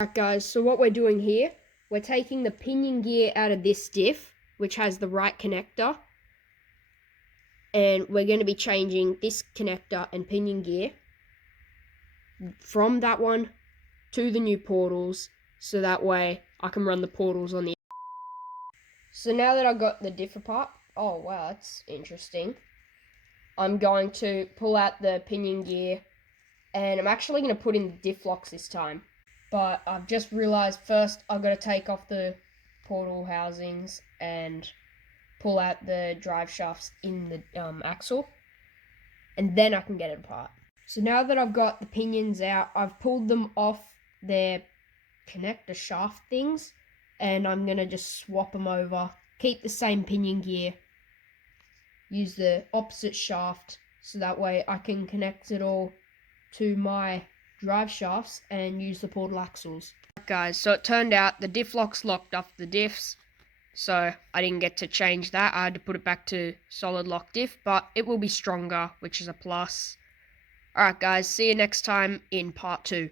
Alright guys, so what we're doing here, we're taking the pinion gear out of this diff, which has the right connector, and we're going to be changing this connector and pinion gear from that one to the new portals, so that way I can run the portals on the... So now that I've got the diff apart, oh wow, that's interesting. I'm going to pull out the pinion gear, and I'm actually going to put in the diff locks this time. But I've just realised first I've got to take off the portal housings and pull out the drive shafts in the axle, and then I can get it apart. So now that I've got the pinions out, I've pulled them off their connector shaft things, and I'm going to just swap them over, keep the same pinion gear, use the opposite shaft, so that way I can connect it all to my drive shafts and use the portal axles. Guys, so it turned out the diff locks locked off the diffs, so I didn't get to change that. I had to put it back to solid lock diff, but it will be stronger, which is a plus. Alright guys, see you next time in part 2.